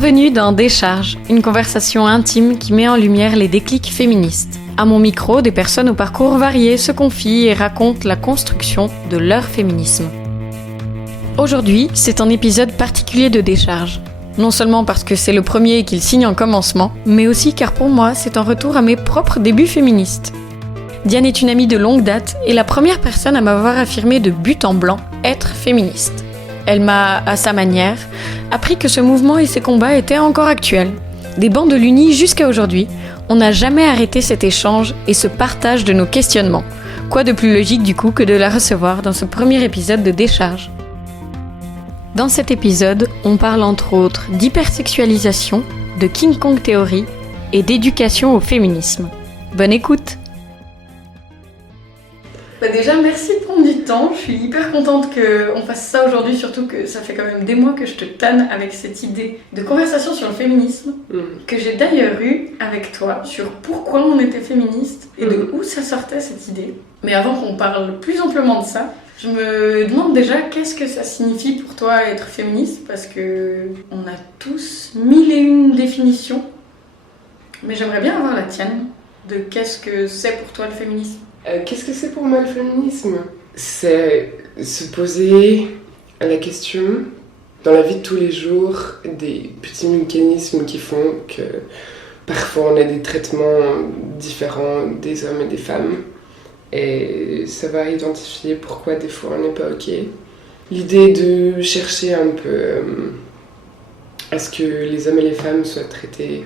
Bienvenue dans Décharge, une conversation intime qui met en lumière les déclics féministes. À mon micro, des personnes au parcours varié se confient et racontent la construction de leur féminisme. Aujourd'hui, c'est un épisode particulier de Décharge. Non seulement parce que c'est le premier qu'il signe en commencement, mais aussi car pour moi, c'est un retour à mes propres débuts féministes. Diane est une amie de longue date et la première personne à m'avoir affirmé de but en blanc être féministe. Elle m'a, à sa manière, appris que ce mouvement et ses combats étaient encore actuels. Des bancs de l'Uni jusqu'à aujourd'hui, on n'a jamais arrêté cet échange et ce partage de nos questionnements. Quoi de plus logique du coup que de la recevoir dans ce premier épisode de Décharge. Dans cet épisode, on parle entre autres d'hypersexualisation, de King Kong théorie et d'éducation au féminisme. Bonne écoute! Déjà, merci de prendre du temps. Je suis hyper contente qu'on fasse ça aujourd'hui, surtout que ça fait quand même des mois que je te tanne avec cette idée de conversation sur le féminisme, que j'ai d'ailleurs eue avec toi sur pourquoi on était féministe et de où ça sortait cette idée. Mais avant qu'on parle plus amplement de ça, je me demande déjà qu'est-ce que ça signifie pour toi être féministe, parce que on a tous mille et une définitions, mais j'aimerais bien avoir la tienne de qu'est-ce que c'est pour toi le féminisme. Qu'est-ce que c'est pour moi le féminisme ? C'est se poser la question, dans la vie de tous les jours, des petits mécanismes qui font que parfois on a des traitements différents des hommes et des femmes, et savoir identifier pourquoi des fois on n'est pas ok. L'idée de chercher un peu à ce que les hommes et les femmes soient traités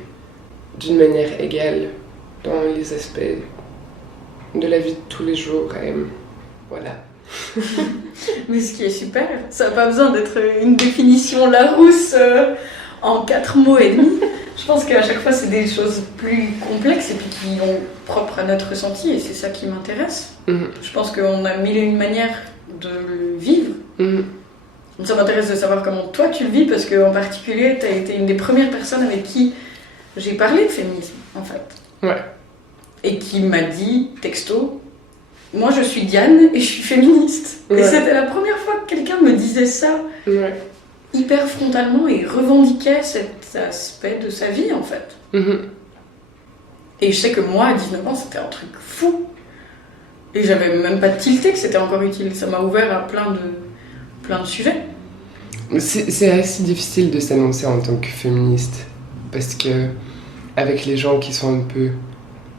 d'une manière égale dans les aspects de la vie de tous les jours, et voilà. Mais ce qui est super, ça n'a pas besoin d'être une définition Larousse en 4 mots et demi. Je pense qu'à chaque fois c'est des choses plus complexes et puis qui ont propre à notre ressenti, et c'est ça qui m'intéresse. Je pense qu'on a mille et une manières de le vivre. Ça m'intéresse de savoir comment toi tu le vis, parce qu'en particulier tu as été une des premières personnes avec qui j'ai parlé de féminisme en fait. Ouais. Et qui m'a dit, texto, moi je suis Diane et je suis féministe. Ouais. Et c'était la première fois que quelqu'un me disait ça, hyper frontalement, et revendiquait cet aspect de sa vie en fait. Et je sais que moi à 19 ans c'était un truc fou. Et j'avais même pas tilté que c'était encore utile. Ça m'a ouvert à plein de sujets. C'est assez difficile de s'annoncer en tant que féministe, parce que avec les gens qui sont un peu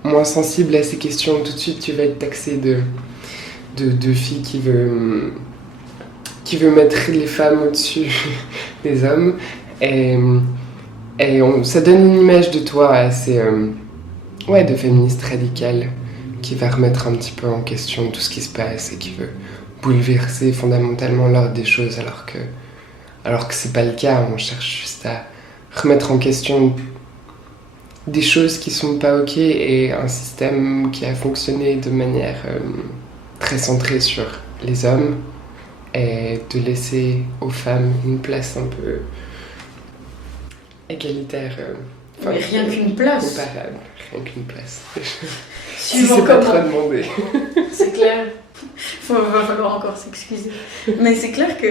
moins sensible à ces questions, tout de suite tu vas être taxé de fille qui veut mettre les femmes au-dessus des hommes, et ça donne une image de toi assez de féministe radicale qui va remettre un petit peu en question tout ce qui se passe et qui veut bouleverser fondamentalement l'ordre des choses, alors que c'est pas le cas. On cherche juste à remettre en question des choses qui sont pas ok, et un système qui a fonctionné de manière très centrée sur les hommes, et de laisser aux femmes une place un peu égalitaire. Mais rien qu'une place. Comparable, rien qu'une place. Si c'est pas trop demandé. C'est clair. Va falloir encore s'excuser. Mais c'est clair que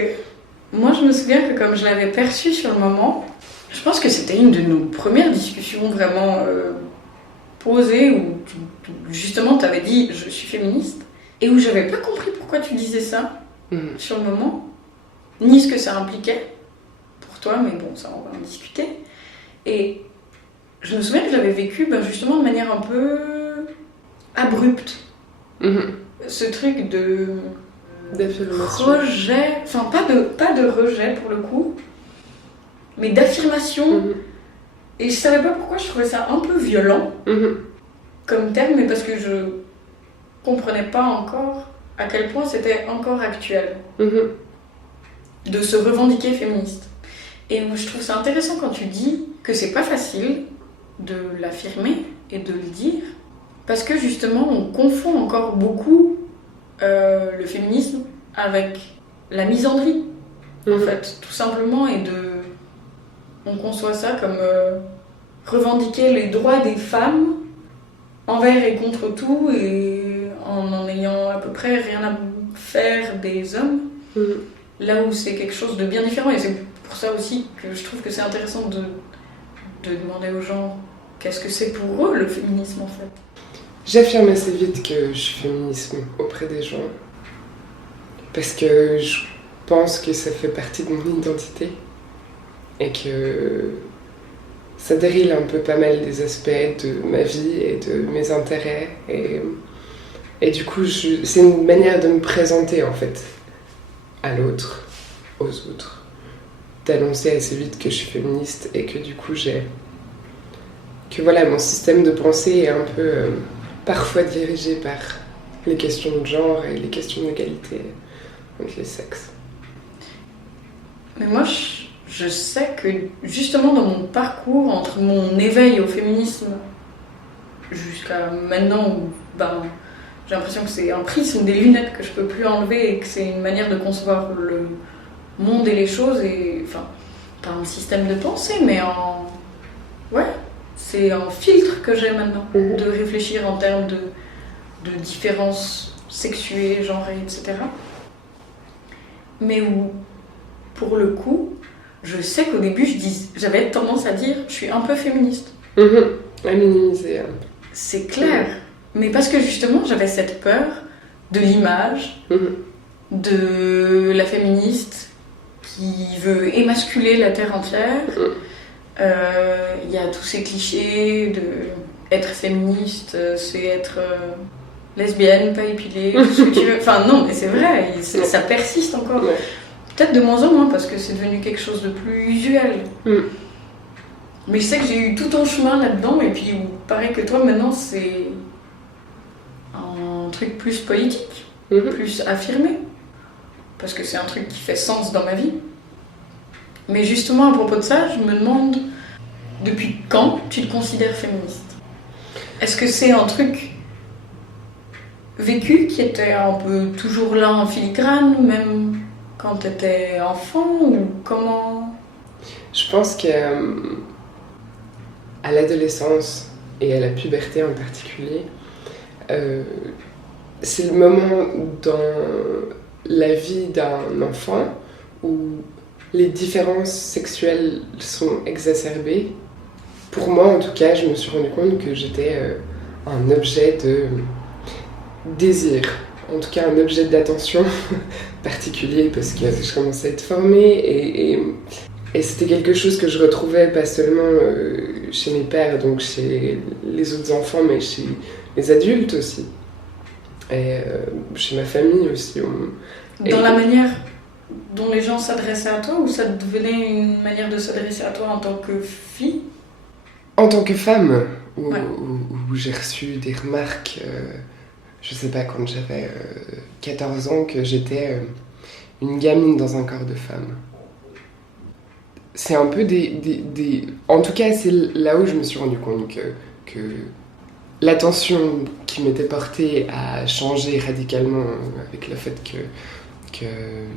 moi je me souviens que comme je l'avais perçu sur le moment, je pense que c'était une de nos premières discussions vraiment posées, où justement tu avais dit je suis féministe, et où j'avais pas compris pourquoi tu disais ça sur le moment, ni ce que ça impliquait pour toi, mais bon, ça on va en discuter. Et je me souviens que je l'avais vécu justement de manière un peu abrupte. Ce truc d'affirmation, rejet, enfin pas de rejet pour le coup, mais d'affirmation. Et je savais pas pourquoi je trouvais ça un peu violent comme terme, mais parce que je comprenais pas encore à quel point c'était encore actuel de se revendiquer féministe. Et je trouve ça intéressant quand tu dis que c'est pas facile de l'affirmer et de le dire, parce que justement on confond encore beaucoup le féminisme avec la misandrie en fait, tout simplement, et on conçoit ça comme revendiquer les droits des femmes envers et contre tout, et en ayant à peu près rien à faire des hommes, là où c'est quelque chose de bien différent. Et c'est pour ça aussi que je trouve que c'est intéressant de demander aux gens qu'est-ce que c'est pour eux le féminisme en fait. J'affirme assez vite que je suis féminisme auprès des gens parce que je pense que ça fait partie de mon identité et que ça dérive un peu pas mal des aspects de ma vie et de mes intérêts et du coup c'est une manière de me présenter en fait à l'autre, aux autres, d'annoncer assez vite que je suis féministe et que du coup que voilà, mon système de pensée est un peu parfois dirigé par les questions de genre et les questions d'égalité entre les sexes. Mais moi, je sais que justement dans mon parcours, entre mon éveil au féminisme jusqu'à maintenant, où j'ai l'impression que c'est un prisme, des lunettes que je peux plus enlever et que c'est une manière de concevoir le monde et les choses, et enfin, pas un système de pensée, mais c'est un filtre que j'ai maintenant, de réfléchir en termes de différences sexuées, genrées, etc. Mais où, pour le coup, je sais qu'au début, j'avais tendance à dire je suis un peu féministe. À minimiser. C'est clair. Mais parce que justement, j'avais cette peur de l'image, de la féministe qui veut émasculer la terre entière. Il y a tous ces clichés de être féministe, c'est être lesbienne, pas épilée, tout ce que tu veux. Enfin non, mais c'est vrai, ça persiste encore. Ouais. Peut-être de moins en moins parce que c'est devenu quelque chose de plus usuel. Mais je sais que j'ai eu tout un chemin là-dedans et puis pareil que toi maintenant c'est un truc plus politique, plus affirmé. Parce que c'est un truc qui fait sens dans ma vie. Mais justement, à propos de ça, je me demande depuis quand tu te considères féministe ? Est-ce que c'est un truc vécu qui était un peu toujours là en filigrane, même quand tu étais enfant, ou comment ? Je pense qu'à l'adolescence et à la puberté en particulier, c'est le moment dans la vie d'un enfant où les différences sexuelles sont exacerbées. Pour moi, en tout cas, je me suis rendu compte que j'étais un objet de désir, en tout cas un objet d'attention particulier parce que je commençais à être formée et c'était quelque chose que je retrouvais pas seulement chez mes pères, donc chez les autres enfants, mais chez les adultes aussi. Et chez ma famille aussi. Dans la manière dont les gens s'adressaient à toi, ou ça devenait une manière de s'adresser à toi en tant que fille ? En tant que femme, où Ouais. j'ai reçu des remarques, je sais pas, quand j'avais 14 ans, que j'étais une gamine dans un corps de femme. C'est un peu En tout cas, c'est là où je me suis rendu compte que l'attention qui m'était portée a changé radicalement avec le fait que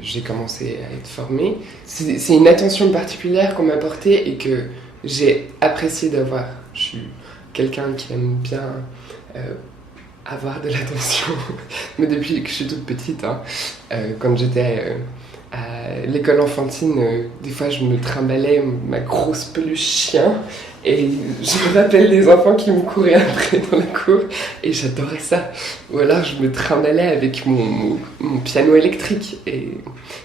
j'ai commencé à être formée. C'est une attention particulière qu'on m'a portée et que j'ai apprécié d'avoir. Je suis quelqu'un qui aime bien avoir de l'attention, mais depuis que je suis toute petite, quand j'étais à l'école enfantine, des fois je me trimballais ma grosse peluche chien et je me rappelle des enfants qui me couraient après dans la cour et j'adorais ça. Ou alors je me trimballais avec mon piano électrique et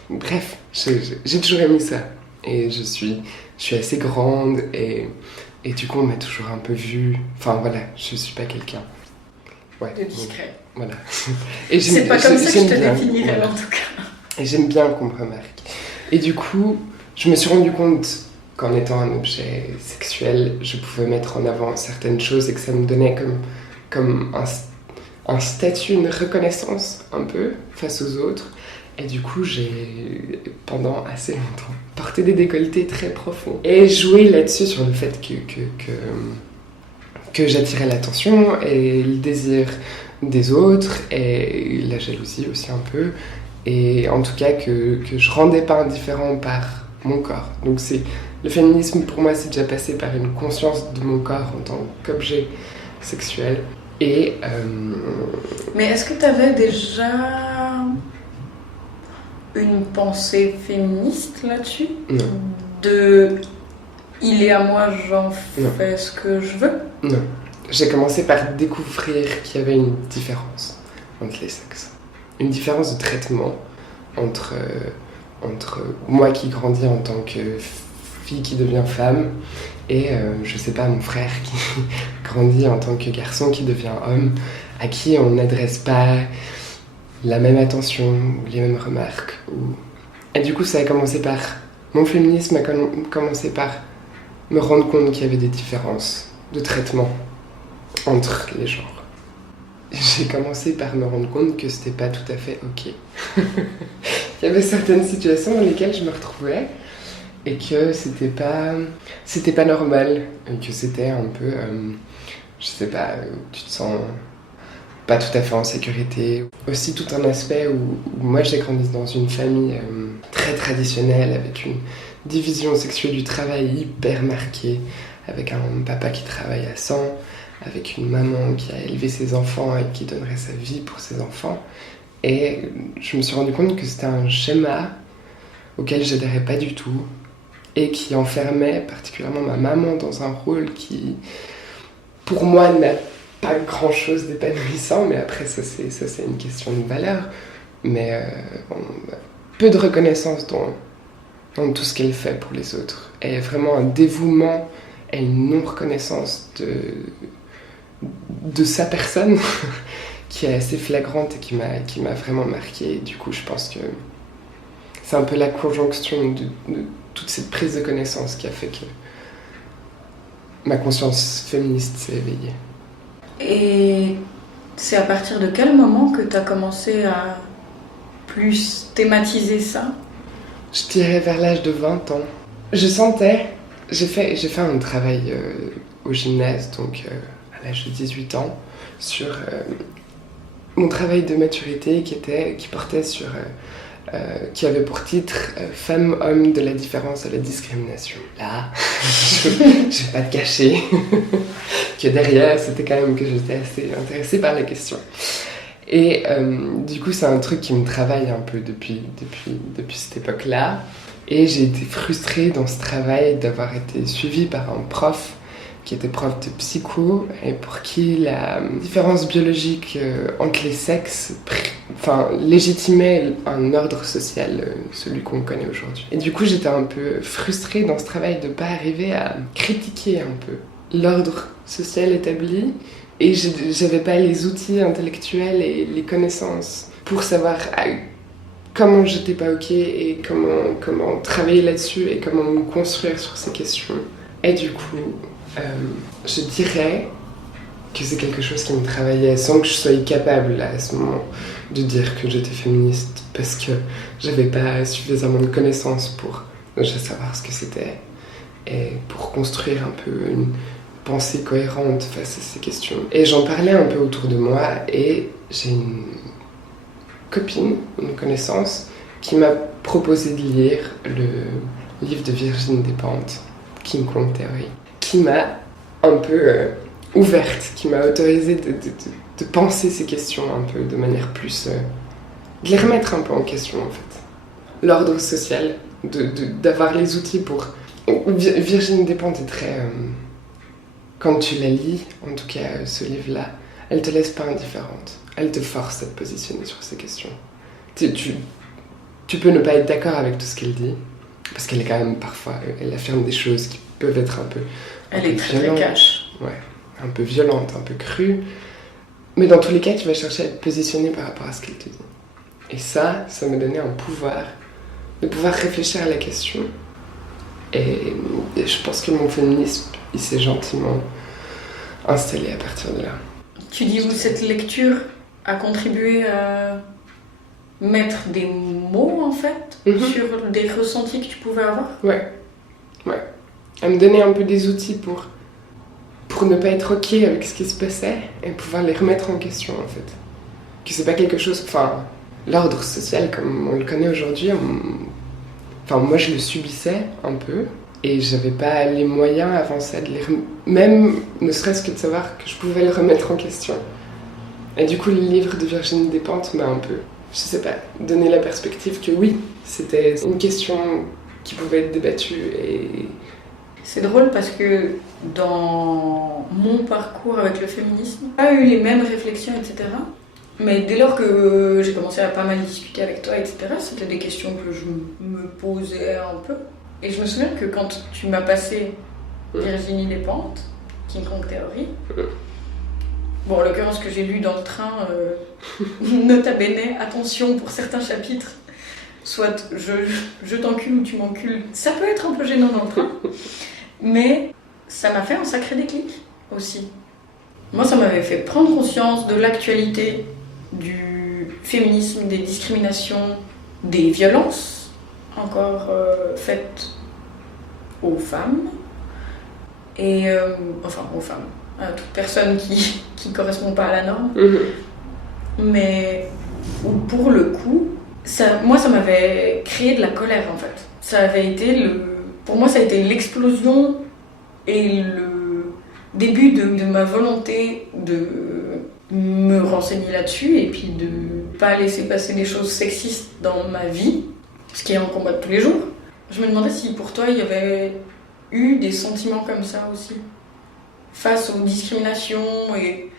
bref, j'ai toujours aimé ça. Et je suis assez grande et du coup on m'a toujours un peu vue. Enfin voilà, je suis pas quelqu'un. Ouais, De discret. Voilà. Et c'est pas comme ça que je te définirais, voilà. En tout cas. Et j'aime bien qu'on me remarque. Et du coup, je me suis rendu compte qu'en étant un objet sexuel, je pouvais mettre en avant certaines choses et que ça me donnait comme un statut, une reconnaissance un peu face aux autres. Et du coup, j'ai, pendant assez longtemps, porté des décolletés très profonds. Et joué là-dessus sur le fait que j'attirais l'attention et le désir des autres et la jalousie aussi un peu. Et en tout cas, que je rendais pas indifférent par mon corps. Donc le féminisme, pour moi, c'est déjà passé par une conscience de mon corps en tant qu'objet sexuel. Et... Mais est-ce que tu avais déjà une pensée féministe là-dessus ? Non. De il est à moi, j'en fais ce que je veux? Non. J'ai commencé par découvrir qu'il y avait une différence entre les sexes. Une différence de traitement entre moi qui grandis en tant que fille qui devient femme et, je sais pas, mon frère qui grandit en tant que garçon qui devient homme, à qui on n'adresse pas la même attention ou les mêmes remarques. Et du coup, ça a commencé par... Mon féminisme a commencé par me rendre compte qu'il y avait des différences de traitement entre les genres. J'ai commencé par me rendre compte que c'était pas tout à fait ok. Il y avait certaines situations dans lesquelles je me retrouvais et que c'était pas normal, et que c'était un peu, je sais pas, tu te sens pas tout à fait en sécurité. Aussi tout un aspect où moi j'ai grandi dans une famille très traditionnelle avec une division sexuelle du travail hyper marquée, avec un papa qui travaille à 100, avec une maman qui a élevé ses enfants et qui donnerait sa vie pour ses enfants. Et je me suis rendu compte que c'était un schéma auquel j'adhérais pas du tout et qui enfermait particulièrement ma maman dans un rôle qui, pour moi, n'a pas grand-chose d'épanouissant, mais après ça c'est une question de valeur. Mais peu de reconnaissance dans tout ce qu'elle fait pour les autres. Et vraiment un dévouement et une non-reconnaissance de sa personne qui est assez flagrante et qui m'a vraiment marquée. Et du coup, je pense que c'est un peu la conjonction de toute cette prise de connaissance qui a fait que ma conscience féministe s'est éveillée. Et c'est à partir de quel moment que tu as commencé à plus thématiser ça? Je dirais vers l'âge de 20 ans. Je sentais... J'ai fait un travail au gymnase, donc à l'âge de 18 ans, sur mon travail de maturité qui portait sur... qui avait pour titre « Femmes-hommes de la différence à la discrimination ». Là, je vais pas te cacher que derrière, c'était quand même que j'étais assez intéressée par la question. Et du coup, c'est un truc qui me travaille un peu depuis cette époque-là. Et j'ai été frustrée dans ce travail d'avoir été suivie par un prof qui était prof de psycho et pour qui la différence biologique entre les sexes légitimait un ordre social, celui qu'on connaît aujourd'hui. Et du coup, j'étais un peu frustrée dans ce travail de ne pas arriver à critiquer un peu l'ordre social établi et j'avais pas les outils intellectuels et les connaissances pour savoir comment j'étais pas ok et comment travailler là-dessus et comment me construire sur ces questions. Et du coup, je dirais que c'est quelque chose qui me travaillait sans que je sois capable à ce moment de dire que j'étais féministe parce que j'avais pas suffisamment de connaissances pour déjà savoir ce que c'était et pour construire un peu une pensée cohérente face à ces questions. Et j'en parlais un peu autour de moi et j'ai une copine, une connaissance, qui m'a proposé de lire le livre de Virginie Despentes, King Kong Theory, qui m'a un peu ouverte, qui m'a autorisée de penser ces questions un peu de manière plus... de les remettre un peu en question en fait. L'ordre social, d'avoir les outils pour... Virginie Despentes est très... quand tu la lis, en tout cas ce livre-là, elle te laisse pas indifférente. Elle te force à te positionner sur ces questions. Tu peux ne pas être d'accord avec tout ce qu'elle dit, parce qu'elle est quand même parfois... Elle affirme des choses qui peuvent être un peu... Elle est très cash. Ouais, un peu violente, un peu crue. Mais dans tous les cas, tu vas chercher à te positionner par rapport à ce qu'elle te dit. Et ça me donnait un pouvoir de pouvoir réfléchir à la question. Et je pense que mon féminisme, il s'est gentiment installé à partir de là. Tu dis où cette lecture a contribué à mettre des mots, en fait, sur des ressentis que tu pouvais avoir? Ouais. À me donner un peu des outils pour ne pas être ok avec ce qui se passait et pouvoir les remettre en question, en fait. Que c'est pas quelque chose... Enfin, l'ordre social, comme on le connaît aujourd'hui, moi, je le subissais un peu et j'avais pas les moyens avant ça de même ne serait-ce que de savoir que je pouvais le remettre en question. Et du coup, le livre de Virginie Despentes m'a un peu, je sais pas, donné la perspective que oui, c'était une question qui pouvait être débattue et C'est drôle parce que dans mon parcours avec le féminisme, j'ai pas eu les mêmes réflexions, etc. Mais dès lors que j'ai commencé à pas mal discuter avec toi, etc., c'était des questions que je me posais un peu. Et je me souviens que quand tu m'as passé Virginie Despentes, King Kong Theory, bon, en l'occurrence que j'ai lu dans le train, nota bene, attention pour certains chapitres, soit je t'encule ou tu m'encules, ça peut être un peu gênant dans le train, mais ça m'a fait un sacré déclic aussi. Moi, ça m'avait fait prendre conscience de l'actualité du féminisme, des discriminations, des violences encore faites aux femmes, et enfin aux femmes, à toute personne qui ne correspond pas à la norme. Mais pour le coup, moi ça m'avait créé de la colère en fait. Ça avait été pour moi ça a été l'explosion et le début de ma volonté de me renseigner là-dessus et puis de pas laisser passer des choses sexistes dans ma vie, ce qui est un combat de tous les jours. Je me demandais si pour toi il y avait eu des sentiments comme ça aussi, face aux discriminations, et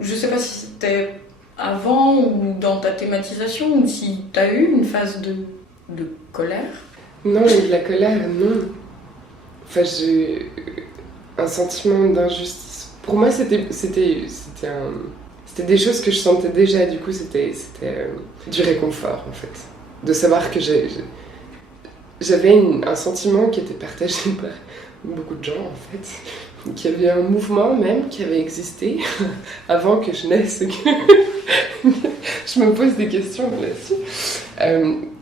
je sais pas si c'était avant ou dans ta thématisation, ou si tu as eu une phase de colère. Non, de la colère, non. Enfin, j'ai un sentiment d'injustice. Pour moi, c'était des choses que je sentais déjà, du coup, c'était du réconfort, en fait. De savoir que j'avais un sentiment qui était partagé par beaucoup de gens, en fait. Qu'il y avait un mouvement même qui avait existé avant que je naisse. Je me pose des questions là-dessus.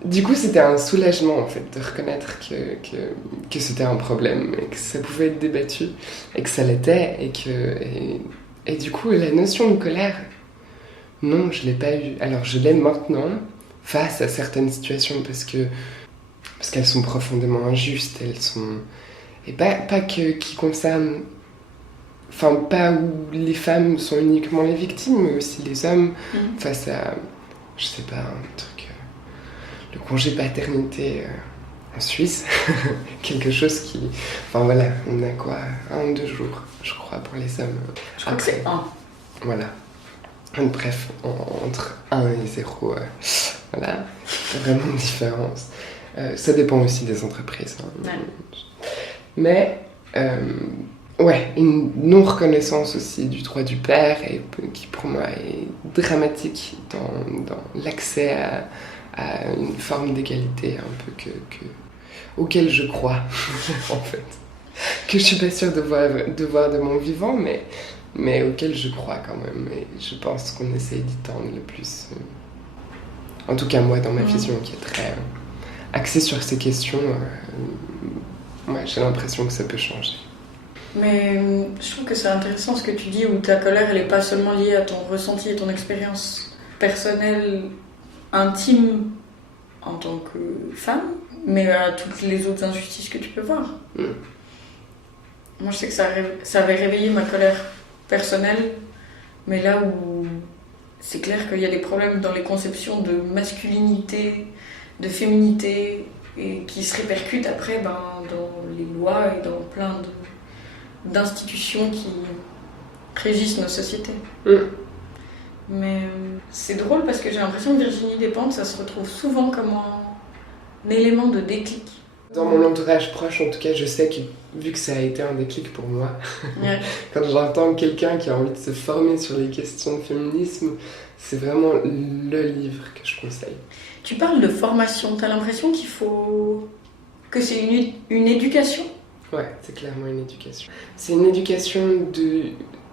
Du coup, c'était un soulagement, en fait, de reconnaître que c'était un problème, et que ça pouvait être débattu, et que ça l'était, et du coup, la notion de colère, non, je l'ai pas eue. Alors, je l'ai maintenant, face à certaines situations, parce qu'elles sont profondément injustes, elles sont... Et pas qui concernent... Enfin, pas où les femmes sont uniquement les victimes, mais aussi les hommes face à, je sais pas, un truc... le congé paternité en Suisse, quelque chose qui... Enfin voilà, on a quoi, 1 ou 2 jours, je crois, pour les hommes. Je crois que c'est 1. Voilà. Bref, entre 1 et 0, voilà, vraiment une différence. Ça dépend aussi des entreprises. Hein. Ouais. Mais, ouais, une non-reconnaissance aussi du droit du père, et qui pour moi est dramatique dans l'accès à une forme d'égalité un peu auquel je crois, en fait. Que je suis pas sûre de voir de mon vivant, mais auquel je crois quand même. Et je pense qu'on essaie d'y tendre le plus. En tout cas, moi, dans ma vision, qui est très axée sur ces questions, ouais, j'ai l'impression que ça peut changer. Mais je trouve que c'est intéressant ce que tu dis, où ta colère, elle n'est pas seulement liée à ton ressenti et ton expérience personnelle, intime, en tant que femme, mais à toutes les autres injustices que tu peux voir. Moi, je sais que ça avait réveillé ma colère personnelle, mais là où c'est clair qu'il y a des problèmes dans les conceptions de masculinité, de féminité, et qui se répercutent après dans les lois et dans plein d'institutions qui régissent nos sociétés. Mais c'est drôle parce que j'ai l'impression que Virginie Despentes, ça se retrouve souvent comme un élément de déclic. Dans mon entourage proche, en tout cas, je sais que, vu que ça a été un déclic pour moi, ouais. Quand j'entends quelqu'un qui a envie de se former sur les questions de féminisme, c'est vraiment le livre que je conseille. Tu parles de formation, t'as l'impression que c'est une éducation ? Ouais, c'est clairement une éducation. C'est une éducation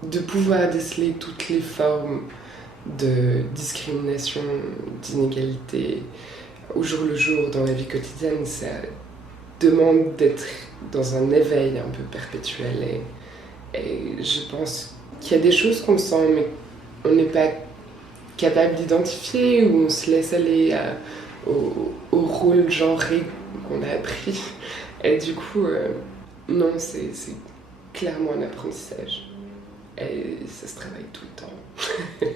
de pouvoir déceler toutes les formes de discrimination, d'inégalité au jour le jour dans la vie quotidienne. Ça demande d'être dans un éveil un peu perpétuel, et je pense qu'il y a des choses qu'on sent mais on n'est pas capable d'identifier, ou on se laisse aller au rôle genré qu'on a appris, et du coup non, c'est clairement un apprentissage, et ça se travaille tout le temps.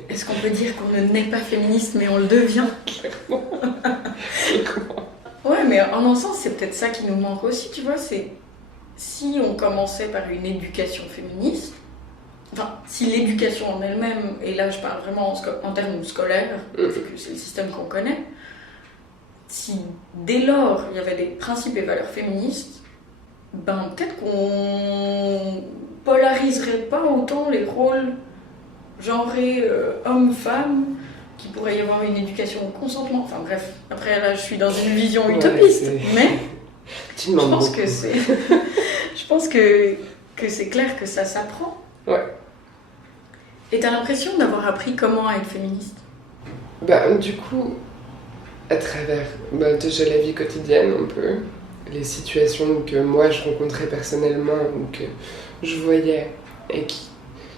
Est-ce qu'on peut dire qu'on ne naît pas féministe mais on le devient ? Clairement. Ouais, mais en un sens, c'est peut-être ça qui nous manque aussi, tu vois, c'est si on commençait par une éducation féministe, enfin, si l'éducation en elle-même, et là je parle vraiment en termes scolaires, vu que c'est le système qu'on connaît, si dès lors il y avait des principes et valeurs féministes, ben peut-être qu'on polariserait pas autant les rôles genrés hommes-femmes, qu'il pourrait y avoir une éducation au consentement. Enfin bref, après là je suis dans une vision utopiste, mais je pense que c'est... je pense que c'est clair que ça s'apprend. Ouais. Et t'as l'impression d'avoir appris comment être féministe? Du coup, à travers déjà la vie quotidienne un peu, les situations que moi je rencontrais personnellement ou que je voyais et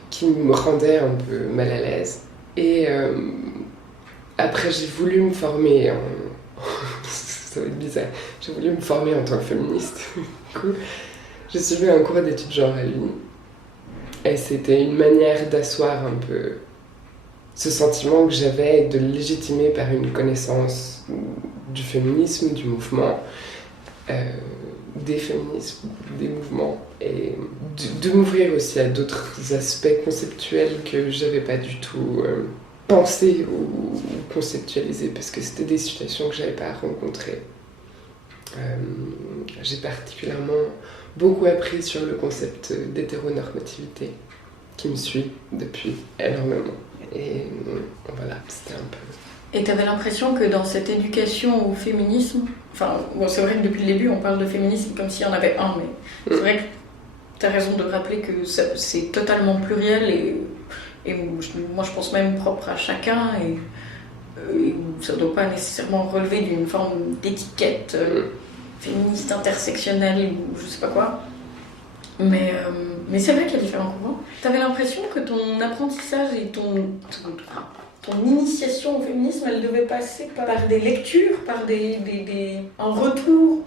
qui me rendaient un peu mal à l'aise. Et après j'ai voulu me former ça va être bizarre, j'ai voulu me former en tant que féministe. Du coup, j'ai suivi un cours d'études genre à l'Uni. Et c'était une manière d'asseoir un peu ce sentiment que j'avais de le légitimer par une connaissance du féminisme, du mouvement, des féminismes, des mouvements, et de m'ouvrir aussi à d'autres aspects conceptuels que j'avais pas du tout pensé ou conceptualisé, parce que c'était des situations que j'avais pas rencontrées. J'ai particulièrement beaucoup appris sur le concept d'hétéronormativité qui me suit depuis énormément. Et voilà, c'était un peu... Et t'avais l'impression que dans cette éducation au féminisme, enfin, bon, c'est vrai que depuis le début on parle de féminisme comme s'il y en avait un, mais c'est vrai que t'as raison de rappeler que c'est totalement pluriel et moi je pense même propre à chacun et ça ne doit pas nécessairement relever d'une forme d'étiquette féministe intersectionnelle ou je sais pas quoi. Mais c'est vrai qu'il y a différents courants. T'avais l'impression que ton apprentissage et ton initiation au féminisme, elle devait passer par des lectures, par un retour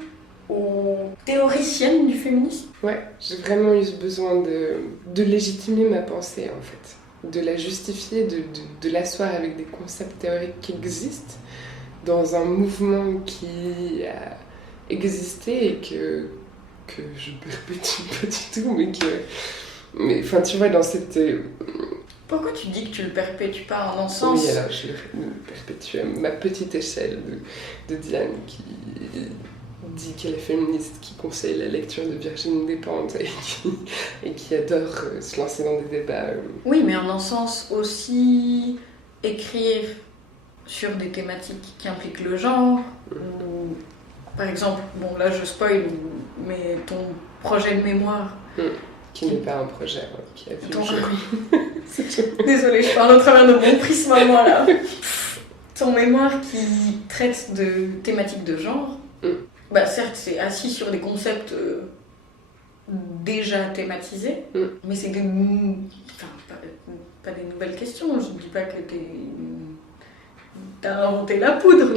aux théoriciennes du féminisme? Ouais, j'ai vraiment eu besoin de légitimer ma pensée en fait, de la justifier, de l'asseoir avec des concepts théoriques qui existent dans un mouvement qui a existé et que je perpétue pas du tout, mais enfin tu vois dans cette... Pourquoi tu dis que tu le perpétues pas en un sens? Oui, alors je le perpétue à ma petite échelle de Diane qui dit qu'elle est féministe, qui conseille la lecture de Virginie Despentes et qui adore se lancer dans des débats. Oui, mais en un sens aussi écrire sur des thématiques qui impliquent le genre, ou par exemple, bon là je spoil, mais ton projet de mémoire... Qui n'est pas un projet, qui a vu le jour. Désolée, je parle au travers de mon prisme à moi là. Ton mémoire qui traite de thématiques de genre, certes c'est assis sur des concepts déjà thématisés, mais c'est pas des nouvelles questions. Je ne dis pas que t'as inventé la poudre,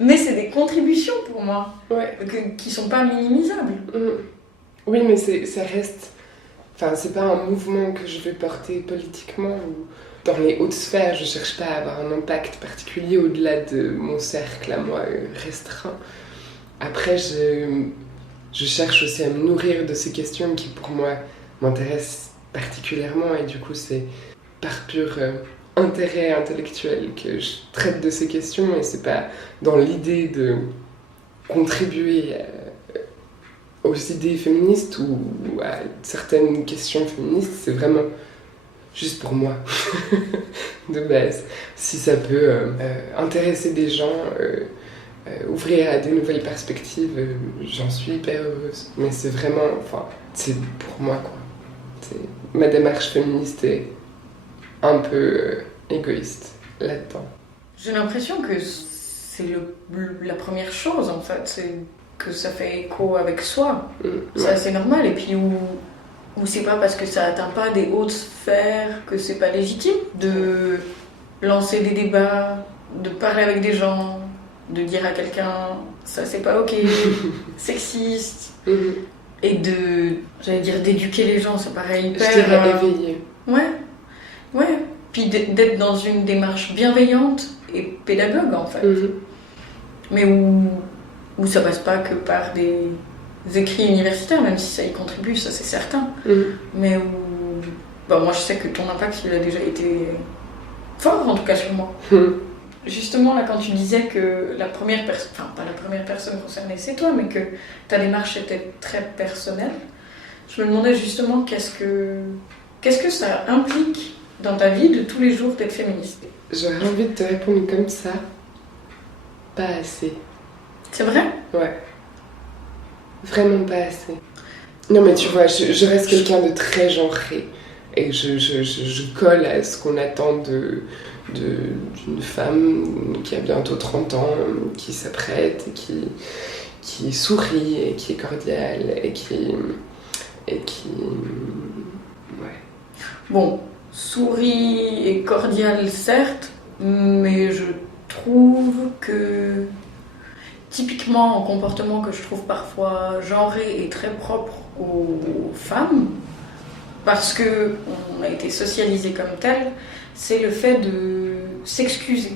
mais c'est des contributions pour moi, qui sont pas minimisables. Oui, mais ça reste... Enfin, c'est pas un mouvement que je vais porter politiquement ou dans les hautes sphères. Je cherche pas à avoir un impact particulier au-delà de mon cercle à moi restreint. Après, je cherche aussi à me nourrir de ces questions qui, pour moi, m'intéressent particulièrement. Et du coup, c'est par pur intérêt intellectuel que je traite de ces questions. Et c'est pas dans l'idée de contribuer aux idées féministes ou à certaines questions féministes, c'est vraiment juste pour moi, de base. Si ça peut intéresser des gens, ouvrir à des nouvelles perspectives, j'en suis hyper heureuse. Mais c'est vraiment, c'est pour moi, quoi. Ma démarche féministe est un peu égoïste là-dedans. J'ai l'impression que c'est la première chose, en fait, c'est que ça fait écho avec soi. C'est assez normal. Et puis où c'est pas parce que ça atteint pas des hautes sphères que c'est pas légitime de lancer des débats, de parler avec des gens, de dire à quelqu'un ça c'est pas ok, sexiste, et d'éduquer les gens, ça paraît hyper... Je dirais éveiller. Ouais. Puis d'être dans une démarche bienveillante et pédagogue en fait. Mais où ça passe pas que par des écrits universitaires, même si ça y contribue, ça c'est certain. Mais où, moi je sais que ton impact il a déjà été fort en tout cas sur moi. Justement là quand tu disais que la première personne, enfin pas la première personne concernée c'est toi, mais que ta démarche était très personnelle, je me demandais justement qu'est-ce que ça implique dans ta vie de tous les jours d'être féministe. J'aurais envie de te répondre comme ça. Pas assez. C'est vrai ? Ouais. Vraiment pas assez. Non mais tu vois, je reste quelqu'un de très genré. Et je colle à ce qu'on attend d'une femme qui a bientôt 30 ans, qui s'apprête, et qui sourit, et qui est cordiale, et qui... Ouais. Bon, sourit et cordiale certes, mais je trouve que typiquement un comportement que je trouve parfois genré et très propre aux femmes, parce qu'on a été socialisé comme tel, c'est le fait de s'excuser.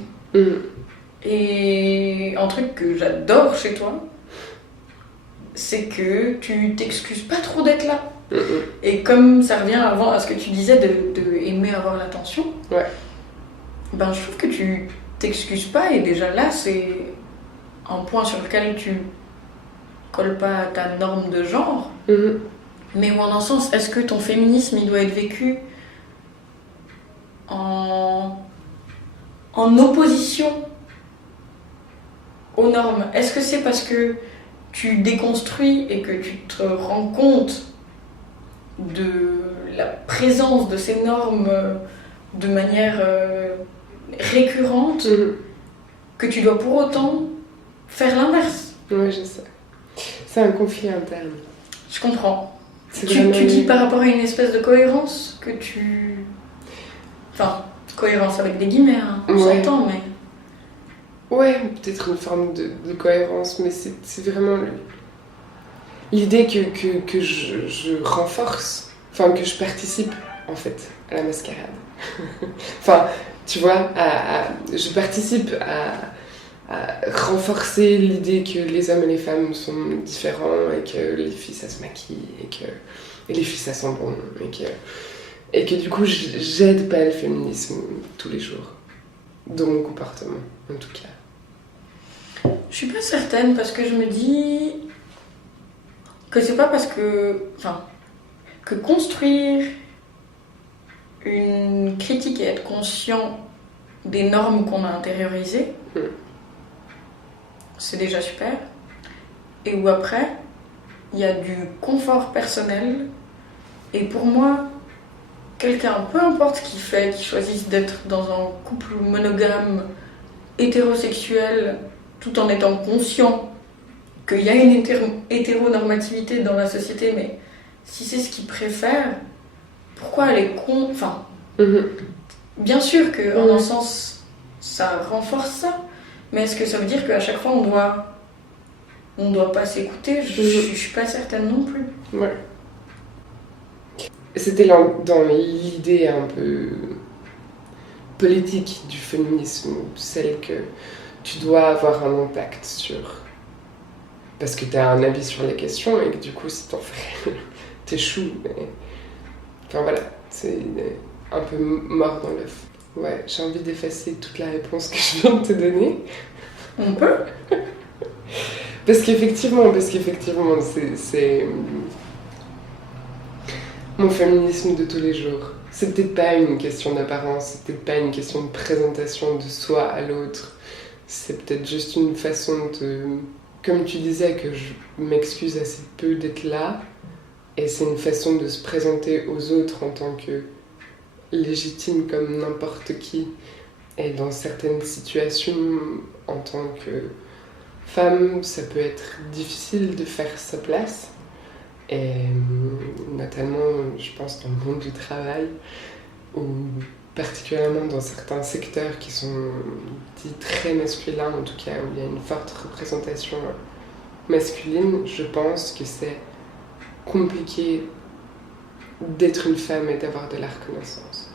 Et un truc que j'adore chez toi, c'est que tu t'excuses pas trop d'être là. Et comme ça revient avant à ce que tu disais de aimer avoir l'attention, ouais. Ben je trouve que tu t'excuses pas, et déjà là c'est un point sur lequel tu colles pas à ta norme de genre, mais où en un sens, est-ce que ton féminisme il doit être vécu en opposition aux normes? Est-ce que c'est parce que tu déconstruis et que tu te rends compte de la présence de ces normes de manière récurrente, que tu dois pour autant faire l'inverse? Oui, je sais. C'est un conflit interne. Je comprends. Tu vraiment... dis par rapport à une espèce de cohérence que tu... Enfin, cohérence avec des guillemets, hein, on s'entend, mais... Ouais, peut-être une forme de cohérence, mais c'est vraiment l'idée que je renforce, enfin que je participe en fait à la mascarade. Enfin, tu vois, je participe à renforcer l'idée que les hommes et les femmes sont différents, et que les filles ça se maquille, et les filles ça sent bon, et que du coup j'aide pas le féminisme tous les jours, dans mon comportement en tout cas. Je suis pas certaine, parce que je me dis que c'est pas parce que... Enfin, que construire une critique et être conscient des normes qu'on a intériorisées, c'est déjà super. Et où après, il y a du confort personnel. Et pour moi, quelqu'un, peu importe ce qu'il fait, qui choisisse d'être dans un couple monogame, hétérosexuel, tout en étant conscient qu'il y a une hétéronormativité dans la société, mais si c'est ce qu'il préfère, pourquoi aller contre... Enfin, bien sûr qu'en un sens, ça renforce ça, mais est-ce que ça veut dire qu'à chaque fois, on doit pas s'écouter? Je suis pas certaine non plus. Ouais. C'était dans l'idée un peu politique du féminisme, celle que tu dois avoir un impact sur... Parce que tu as un avis sur les questions, et que du coup, si t'en fais, t'échoues. Mais... Enfin voilà, c'est un peu mort dans l'œuf. Ouais, j'ai envie d'effacer toute la réponse que je viens de te donner. On peut? Parce qu'effectivement, c'est mon féminisme de tous les jours. C'est peut-être pas une question d'apparence, c'est peut-être pas une question de présentation de soi à l'autre. C'est peut-être juste une façon de... Comme tu disais, que je m'excuse assez peu d'être là, et c'est une façon de se présenter aux autres en tant que légitime comme n'importe qui. Et dans certaines situations, en tant que femme, ça peut être difficile de faire sa place. Et notamment, je pense, dans le monde du travail, ou particulièrement dans certains secteurs qui sont dits très masculins, en tout cas où il y a une forte représentation masculine, je pense que c'est compliqué d'être une femme et d'avoir de la reconnaissance.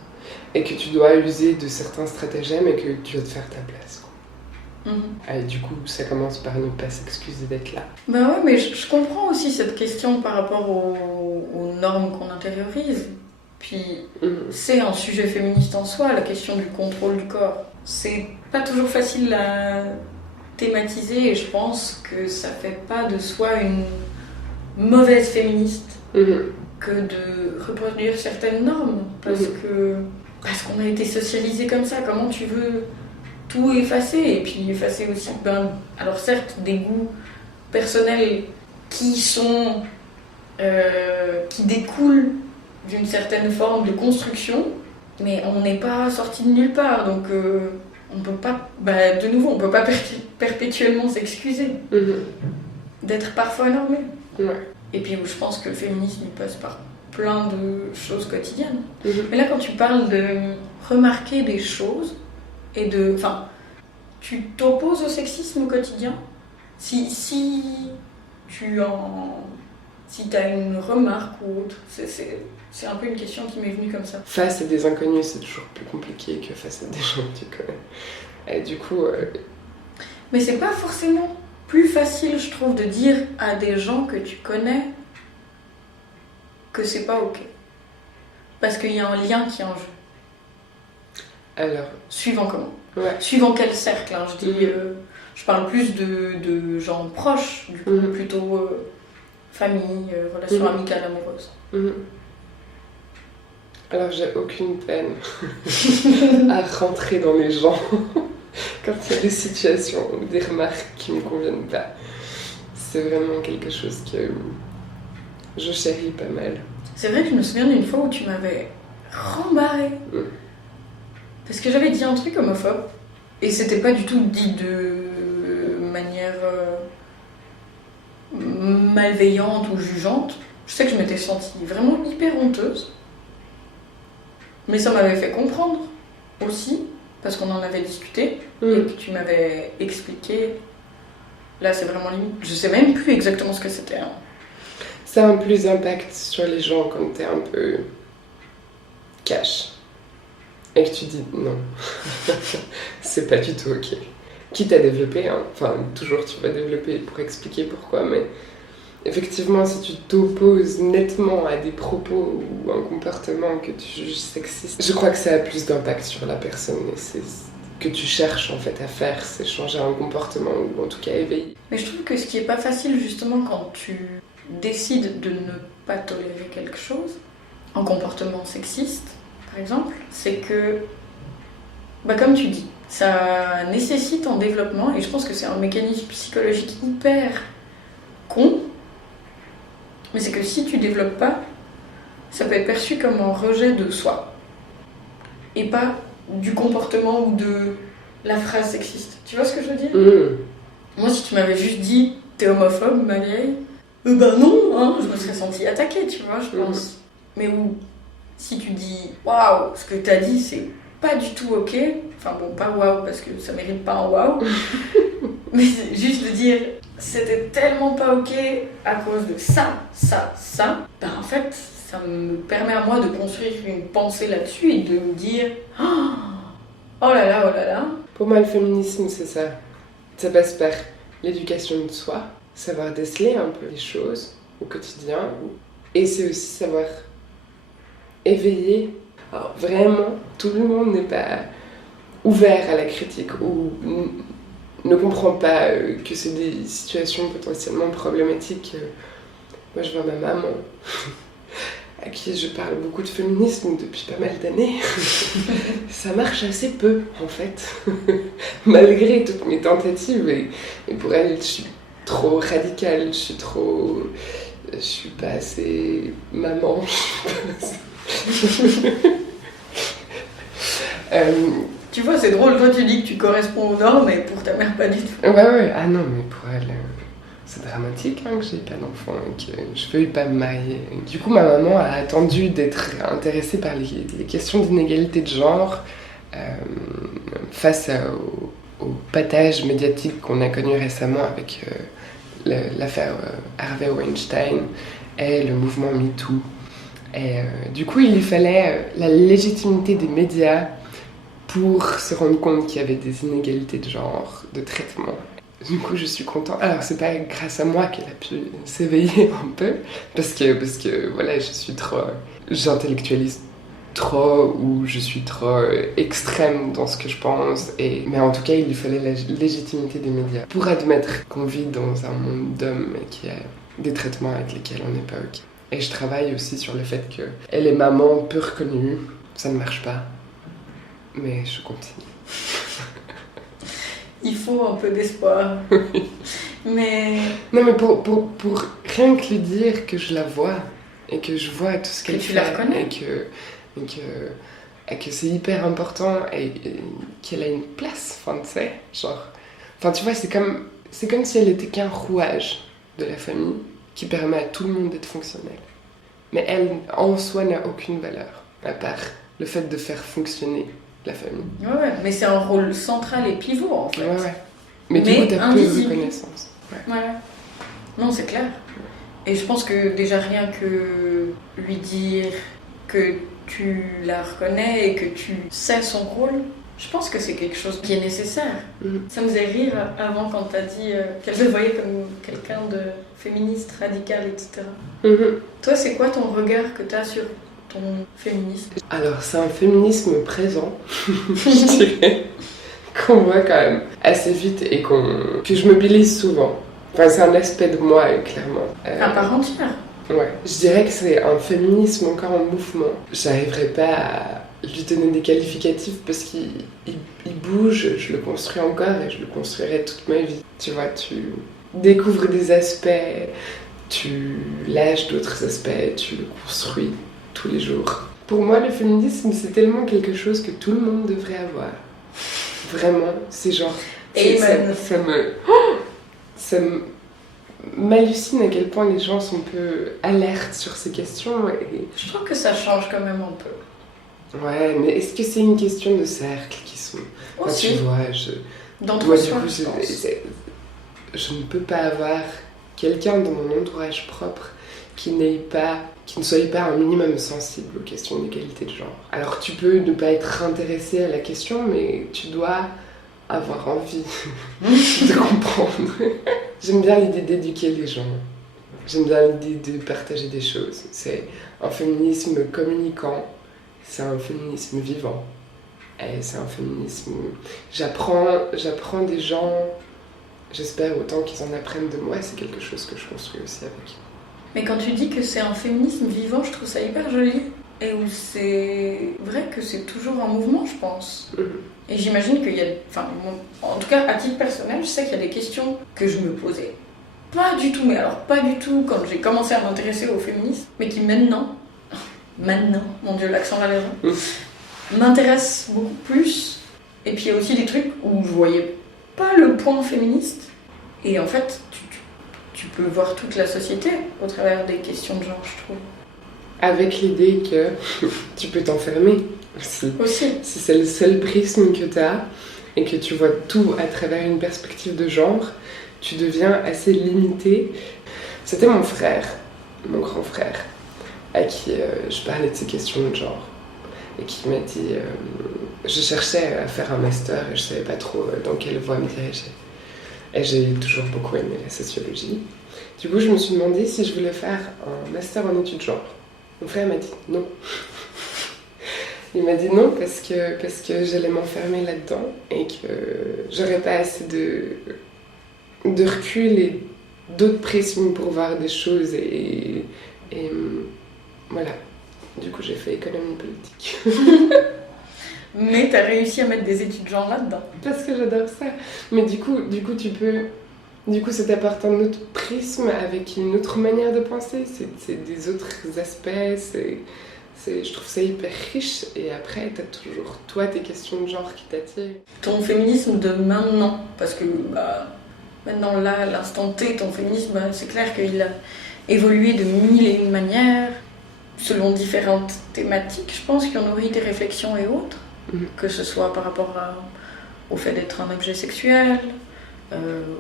Et que tu dois user de certains stratagèmes et que tu dois te faire ta place, quoi. Et du coup, ça commence par ne pas s'excuser d'être là. Ben ouais, mais je comprends aussi cette question par rapport aux normes qu'on intériorise. Puis c'est un sujet féministe en soi, la question du contrôle du corps. C'est pas toujours facile à thématiser et je pense que ça fait pas de soi une mauvaise féministe que de reproduire certaines normes parce qu'on a été socialisé comme ça. Comment tu veux tout effacer et puis effacer aussi alors certes des goûts personnels qui découlent d'une certaine forme de construction, mais on n'est pas sorti de nulle part, donc on peut pas, de nouveau, on peut pas perpétuellement s'excuser d'être parfois normé. Ouais. Et puis je pense que le féminisme il passe par plein de choses quotidiennes. Mais là, quand tu parles de remarquer des choses et tu t'opposes au sexisme au quotidien. Si tu as une remarque ou autre, c'est un peu une question qui m'est venue comme ça. Face à des inconnus, c'est toujours plus compliqué que face à des gens que tu connais. Et du coup... Mais c'est pas forcément plus facile, je trouve, de dire à des gens que tu connais que c'est pas ok. Parce qu'il y a un lien qui est en jeu. Alors... Suivant comment ? Ouais. Suivant quel cercle, hein, je parle plus de gens proches, du coup, plutôt famille, relations amicales, amoureuses. Alors j'ai aucune peine à rentrer dans les gens quand il y a des situations ou des remarques qui me conviennent pas. C'est vraiment quelque chose que je chéris pas mal. C'est vrai que je me souviens d'une fois où tu m'avais rembarré. Parce que j'avais dit un truc homophobe et c'était pas du tout dit de manière malveillante ou jugeante. Je sais que je m'étais sentie vraiment hyper honteuse. Mais ça m'avait fait comprendre aussi, parce qu'on en avait discuté et que tu m'avais expliqué. Là, c'est vraiment limite. Je sais même plus exactement ce que c'était. Hein. Ça a un plus d'impact sur les gens quand t'es un peu cash. Et que tu dis non, c'est pas du tout ok. Quitte à développer, hein. Enfin, toujours tu vas développer pour expliquer pourquoi, mais effectivement, si tu t'opposes nettement à des propos ou un comportement que tu juges sexiste, je crois que ça a plus d'impact sur la personne et c'est ce que tu cherches en fait à faire, c'est changer un comportement ou en tout cas éveiller. Mais je trouve que ce qui est pas facile justement quand tu décides de ne pas tolérer quelque chose, un comportement sexiste par exemple, c'est que, comme tu dis, ça nécessite un développement et je pense que c'est un mécanisme psychologique hyper con. Mais c'est que si tu développes pas, ça peut être perçu comme un rejet de soi. Et pas du comportement ou de la phrase sexiste. Tu vois ce que je veux dire ? Moi, si tu m'avais juste dit « t'es homophobe, ma vieille », non, hein, je me serais sentie attaquée, tu vois, je pense. Mais si tu dis « waouh, ce que t'as dit, c'est pas du tout ok », enfin bon, pas waouh parce que ça mérite pas un waouh, mais juste de dire « c'était tellement pas ok à cause de ça, en fait, ça me permet à moi de construire une pensée là-dessus et de me dire « oh là là ». Pour moi, le féminisme, c'est ça. Ça passe par l'éducation de soi, savoir déceler un peu les choses au quotidien, et c'est aussi savoir éveiller. Alors vraiment, tout le monde n'est pas ouvert à la critique ou ne comprend pas que c'est des situations potentiellement problématiques. Moi, je vois ma maman, à qui je parle beaucoup de féminisme depuis pas mal d'années. Ça marche assez peu, en fait, malgré toutes mes tentatives. Et pour elle, je suis trop radicale, je suis pas assez maman. Tu vois, c'est drôle, toi tu dis que tu corresponds aux normes, mais pour ta mère pas du tout. Ouais, ah non, mais pour elle, c'est dramatique que j'ai pas d'enfant et que je veuille pas me marier. Et du coup, ma maman a attendu d'être intéressée par les questions d'inégalité de genre face au patage médiatique qu'on a connu récemment avec l'affaire Harvey Weinstein et le mouvement MeToo. Et du coup, il lui fallait la légitimité des médias pour se rendre compte qu'il y avait des inégalités de genre, de traitement. Du coup, je suis contente. Alors, c'est pas grâce à moi qu'elle a pu s'éveiller un peu, parce que voilà, j'intellectualise trop, ou je suis trop extrême dans ce que je pense. Mais en tout cas, il lui fallait la légitimité des médias pour admettre qu'on vit dans un monde d'hommes et qu'il y a des traitements avec lesquels on n'est pas OK. Et je travaille aussi sur le fait qu'elle est maman peu reconnue. Ça ne marche pas, mais je continue. Il faut un peu d'espoir. Mais... Non, mais pour rien que lui dire que je la vois, et que je vois tout ce qu'elle fait, tu la reconnais. et que c'est hyper important, et qu'elle a une place, enfin, tu sais, genre... Enfin, tu vois, c'est comme si elle était qu'un rouage de la famille qui permet à tout le monde d'être fonctionnel. Mais elle, en soi, n'a aucune valeur, à part le fait de faire fonctionner la famille. Ouais, mais c'est un rôle central et pivot, en fait. Ouais. Mais du coup, t'as peu de reconnaissance. Ouais. Non, c'est clair. Et je pense que déjà rien que lui dire que tu la reconnais et que tu sais son rôle, je pense que c'est quelque chose qui est nécessaire. Ça me faisait rire avant quand t'as dit qu'elle te voyait comme quelqu'un de féministe, radical, etc. Toi, c'est quoi ton regard que t'as sur ton féminisme? Alors, c'est un féminisme présent, je dirais, qu'on voit quand même assez vite et que je mobilise souvent. Enfin, c'est un aspect de moi, clairement. À part entière. Ouais. Je dirais que c'est un féminisme encore en mouvement. J'arriverai pas à lui donner des qualificatifs parce qu'il bouge, je le construis encore et je le construirai toute ma vie. Tu vois, tu découvres des aspects, tu lâches d'autres aspects, tu le construis tous les jours. Pour moi, le féminisme, c'est tellement quelque chose que tout le monde devrait avoir. Vraiment, c'est genre... Ça m'hallucine à quel point les gens sont peu alertes sur ces questions. Et... Je trouve que ça change quand même un peu. Ouais, mais est-ce que c'est une question de cercles qui sont... Aussi. Tu vois, je ne peux pas avoir quelqu'un dans mon entourage propre qui ne soit pas un minimum sensible aux questions d'égalité de genre. Alors tu peux ne pas être intéressé à la question, mais tu dois avoir envie de comprendre. J'aime bien l'idée d'éduquer les gens. J'aime bien l'idée de partager des choses. C'est un féminisme communicant, c'est un féminisme vivant. Et c'est un féminisme où j'apprends des gens, j'espère autant qu'ils en apprennent de moi, c'est quelque chose que je construis aussi avec. Mais quand tu dis que c'est un féminisme vivant, je trouve ça hyper joli. Et où c'est vrai que c'est toujours en mouvement, je pense. Et j'imagine qu'il y a... Enfin, en tout cas, à titre personnel, je sais qu'il y a des questions que je me posais. Pas du tout, mais alors pas du tout quand j'ai commencé à m'intéresser au féminisme, mais qui maintenant, mon Dieu, l'accent valaisan, m'intéresse beaucoup plus. Et puis il y a aussi des trucs où je voyais pas le point féministe. Et en fait, tu peux voir toute la société au travers des questions de genre, je trouve. Avec l'idée que tu peux t'enfermer aussi. Si c'est le seul prisme que tu as et que tu vois tout à travers une perspective de genre, tu deviens assez limité. C'était mon grand frère, à qui je parlais de ces questions de genre et qui m'a dit... je cherchais à faire un master et je savais pas trop dans quelle voie me diriger. Et j'ai toujours beaucoup aimé la sociologie. Du coup, je me suis demandé si je voulais faire un master en études genre. Mon frère m'a dit non. Il m'a dit non parce que j'allais m'enfermer là-dedans et que j'aurais pas assez de recul et d'autres prismes pour voir des choses et voilà. Du coup, j'ai fait économie politique. Mais t'as réussi à mettre des études genre là-dedans. Parce que j'adore ça. Mais du coup, tu peux... Du coup, ça t'apporte un autre prisme avec une autre manière de penser. C'est des autres aspects. Je trouve ça hyper riche. Et après, t'as toujours, toi, tes questions de genre qui t'attirent. Ton féminisme de maintenant, parce que maintenant, là, à l'instant T, ton féminisme, c'est clair qu'il a évolué de mille et une manières, selon différentes thématiques, je pense, qui ont nourri tes réflexions et autres. Que ce soit par rapport au fait d'être un objet sexuel,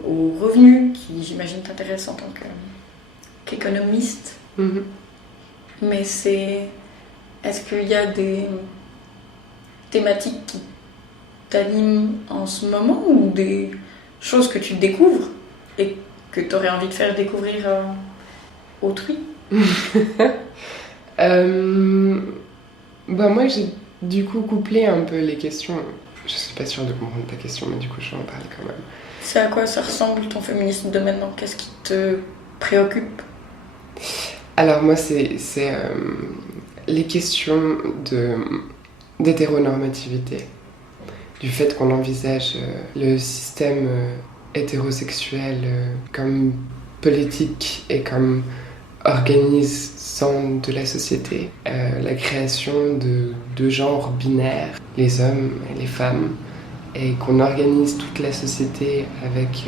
aux revenus, qui j'imagine t'intéressent en tant qu'économiste. Mais est-ce qu'il y a des thématiques qui t'animent en ce moment ou des choses que tu découvres et que tu aurais envie de faire découvrir autrui? Moi, j'ai du coup couplé un peu les questions. Je suis pas sûre de comprendre ta question, mais du coup, je vais en parler quand même. C'est à quoi ça ressemble ton féminisme de maintenant? Qu'est-ce qui te préoccupe? Alors moi, c'est les questions d'hétéronormativité, du fait qu'on envisage le système hétérosexuel comme politique et comme organisant de la société, la création de genres binaires, les hommes et les femmes, et qu'on organise toute la société avec,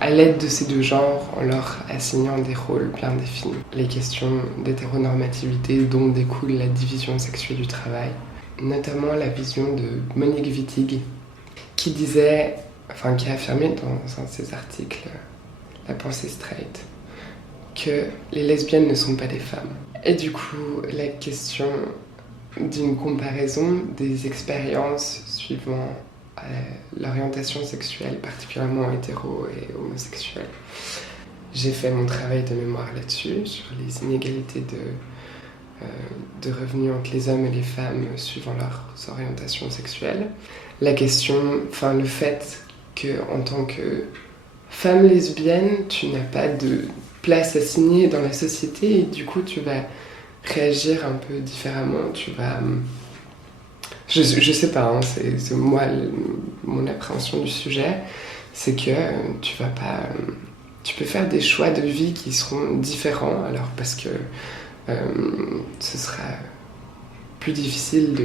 à l'aide de ces deux genres, en leur assignant des rôles bien définis. Les questions d'hétéronormativité dont découle la division sexuelle du travail, notamment la vision de Monique Wittig, qui disait, qui a affirmé dans un de ses articles, La pensée straight, que les lesbiennes ne sont pas des femmes. Et du coup, la question d'une comparaison des expériences suivant l'orientation sexuelle, particulièrement hétéro et homosexuelle. J'ai fait mon travail de mémoire là-dessus, sur les inégalités de revenus entre les hommes et les femmes suivant leurs orientations sexuelles. La question, le fait qu'en tant que femme lesbienne, tu n'as pas de place assignée dans la société et du coup tu vas réagir un peu différemment, tu vas... Je sais pas, hein, c'est moi, mon appréhension du sujet, c'est que tu peux faire des choix de vie qui seront différents, alors parce que ce sera plus difficile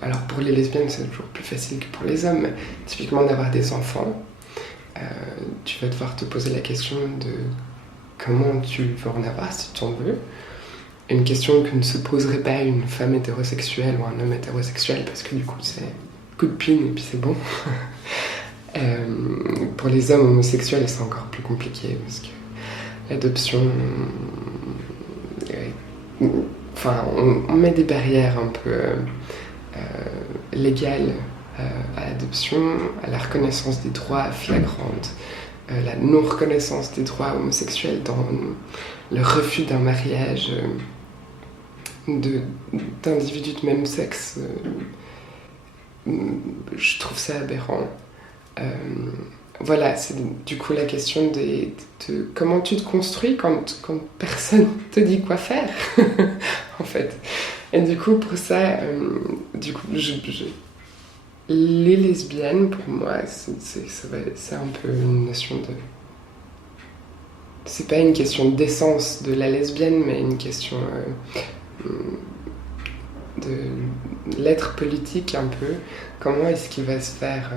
alors pour les lesbiennes c'est toujours plus facile que pour les hommes, mais typiquement d'avoir des enfants, tu vas devoir te poser la question de comment tu veux en avoir si tu en veux. Une question que ne se poserait pas une femme hétérosexuelle ou un homme hétérosexuel, parce que du coup c'est coup de pine et puis c'est bon. Pour les hommes homosexuels c'est encore plus compliqué parce que l'adoption, on met des barrières un peu légales à l'adoption, à la reconnaissance des droits flagrantes, la non-reconnaissance des droits homosexuels dans le refus d'un mariage d'individus de même sexe. Je trouve ça aberrant. Voilà, c'est du coup la question de comment tu te construis quand personne te dit quoi faire, en fait. Et du coup, pour ça, les lesbiennes, pour moi, c'est un peu une notion de... C'est pas une question d'essence de la lesbienne, mais une question de l'être politique un peu. Comment est-ce qu'il va se faire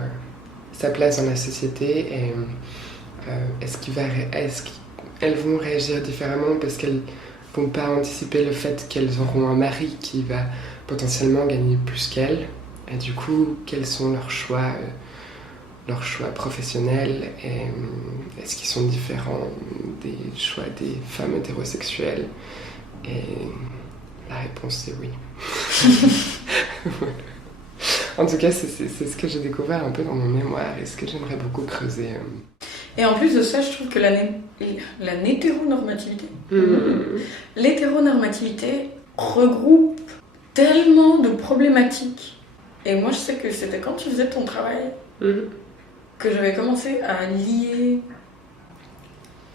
sa place dans la société et est-ce qu'elles vont réagir différemment parce qu'elles vont pas anticiper le fait qu'elles auront un mari qui va potentiellement gagner plus qu'elles, et du coup quels sont leurs choix professionnels, et est-ce qu'ils sont différents des choix des femmes hétérosexuelles? Et la réponse c'est oui. Voilà. En tout cas, c'est ce que j'ai découvert un peu dans mon mémoire et ce que j'aimerais beaucoup creuser. Et en plus de ça, je trouve que la hétéronormativité, l'hétéronormativité regroupe tellement de problématiques. Et moi, je sais que c'était quand tu faisais ton travail que j'avais commencé à lier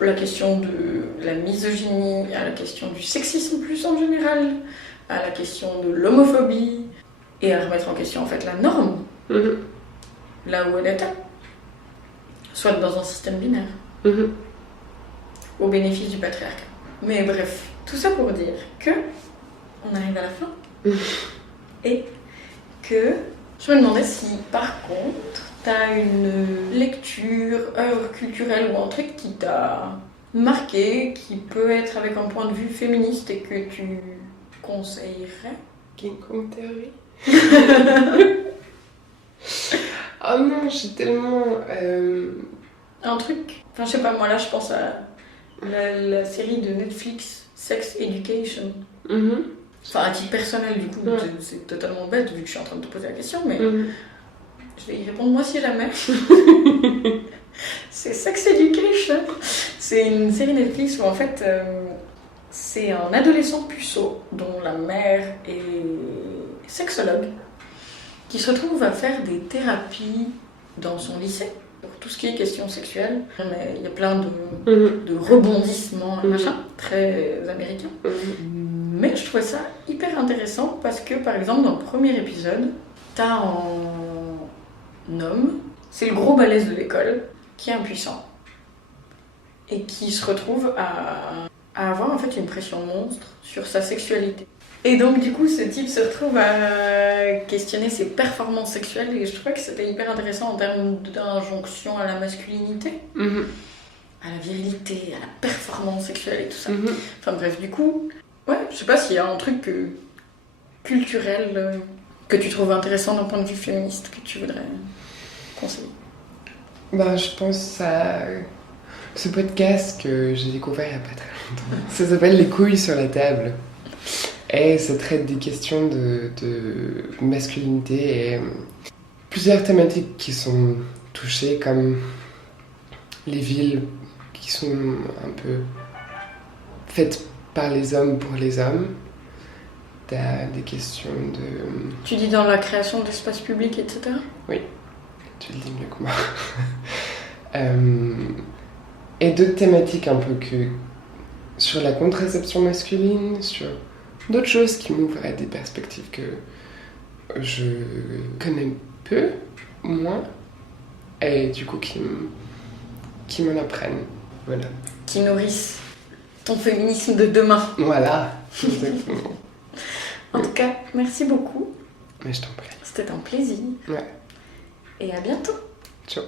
la question de la misogynie à la question du sexisme plus en général, à la question de l'homophobie, et à remettre en question en fait la norme, là où elle était, soit dans un système binaire, au bénéfice du patriarcat. Mais bref, tout ça pour dire que on arrive à la fin, et que je me demandais si par contre t'as une lecture, œuvre culturelle ou un truc qui t'a marqué, qui peut être avec un point de vue féministe et que tu conseillerais. King Kong Theory. Oh non, j'ai tellement... Un truc... Enfin, je sais pas, moi là, je pense à la série de Netflix, Sex Education. Enfin, à titre personnel, du coup, c'est totalement bête, vu que je suis en train de te poser la question, mais Je vais y répondre moi si jamais. C'est Sex Education. C'est une série Netflix où en fait c'est un adolescent puceau dont la mère est sexologue qui se retrouve à faire des thérapies dans son lycée pour tout ce qui est question sexuelle. Mais il y a plein de rebondissements et machin, très américains. Mais je trouvais ça hyper intéressant parce que par exemple dans le premier épisode, t'as un homme, c'est le gros balèze de l'école, qui est impuissant et qui se retrouve à avoir en fait une pression monstre sur sa sexualité. Et donc du coup ce type se retrouve à questionner ses performances sexuelles et je trouvais que c'était hyper intéressant en termes d'injonction à la masculinité, à la virilité, à la performance sexuelle et tout ça. Enfin bref, du coup, ouais, je sais pas s'il y a un truc culturel que tu trouves intéressant d'un point de vue féministe que tu voudrais conseiller. Ben, je pense à ce podcast que j'ai découvert il n'y a pas très longtemps. Ça s'appelle Les couilles sur la table. Et ça traite des questions de masculinité et plusieurs thématiques qui sont touchées, comme les villes qui sont un peu faites par les hommes pour les hommes. T'as des questions de... Tu dis dans la création d'espaces publics, etc. Oui, tu le dis mieux que moi. Et d'autres thématiques un peu que sur la contraception masculine, sur d'autres choses qui m'ouvrent à des perspectives que je connais peu, moins, et du coup qui m'en apprennent. Voilà. Qui nourrissent ton féminisme de demain. Voilà, exactement. En tout cas, merci beaucoup. Mais je t'en prie. C'était un plaisir. Ouais. Et à bientôt. Ciao.